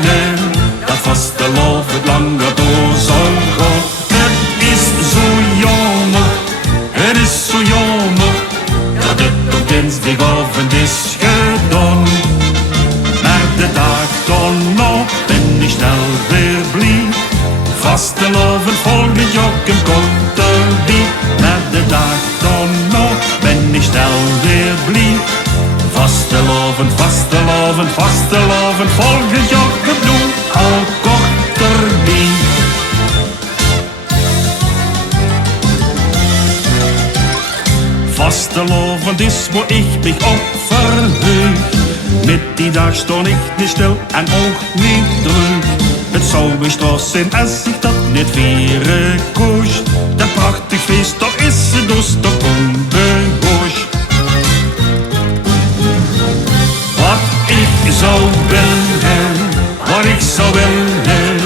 willen, dat vastelovend langer door zou gaan. Het is zo jammer, het is zo jammer, dat het op dinsdagavond is gedaan. Maar de dag daarna ben ik snel weer blij. Vastelovend volgend jaar komt erbij. Maar de dag daarna ben ik snel weer blij. Vastelovend, vastelovend, vastelovend volgend jaar opnieuw al kort erbij. Vastelovend is waar ik mich op verheug. Met die dag stond ik niet stil en ook niet druk. Het zou weer straks zijn als ik dat niet vieren koos. Dat prachtig feest, toch is het dus de Kombegoos. Wat ik zou willen, wat ik zou willen,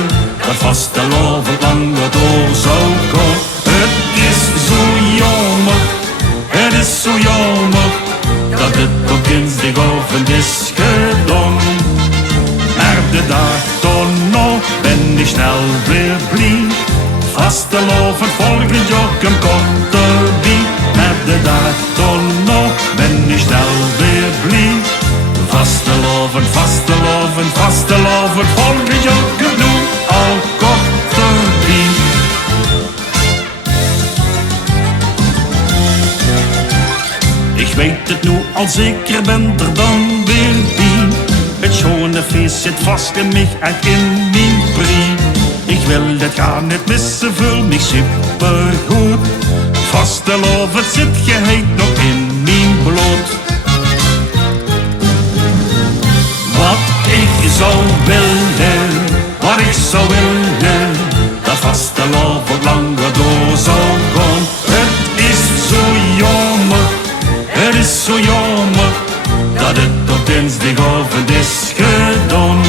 dat vastelovend langer door zou gaan. Het is zo jammer, het is zo jammer, dat het op dinsdagavond is gedaan. Maar de dag daarna ben ik snel weer blij. Vastelovend volgend jaar komt erbij. Maar de dag daarna ben ik snel weer blij. Vastelovend, vastelovend, vastelovend volgend jaar opnieuw al kort erbij. Ik weet het nu al zeker, ben er dan weer bij. Het schone feest zit vast in mij en in mijn brie. Ik wil het gar niet missen, voel mij supergoed. Vastelovend zit geheid nog in mijn bloed. Wat ik zou willen, wat ik zou willen, dat vastelovend langer door zou gaan. Het is zo jammer, het is zo jammer, dat het op dinsdagavond is gedaan.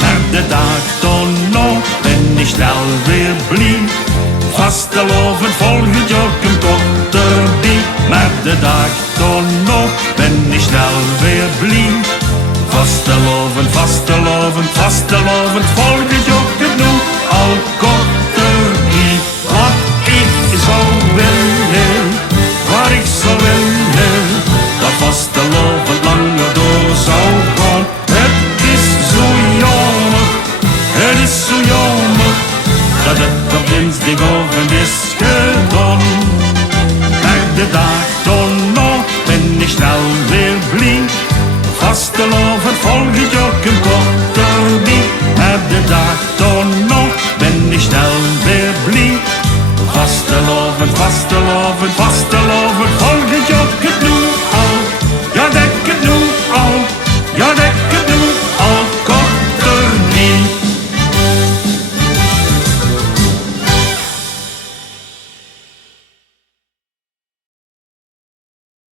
Maar de dag daarna ben ik snel weer blij. Vastelovend volgend jaar komt erbij. Maar de dag daarna ben ik snel weer blij. Vastelovend, vastelovend, vastelovend volgend jaar opnieuw al kort erbij. Wat ik zou willen, wat ik zou willen, dat vastelovend langer door zou gaan. Het is zo jammer, het is zo jammer, dat het op dinsdagavond is gedaan. Maar de dag daarna ben ik snel weer blij. Vastelovend volgend jaar komt erbij. Maar de dag daarna ben ik snel weer blij. Vastelovend, vastelovend, vastelovend volgend jaar.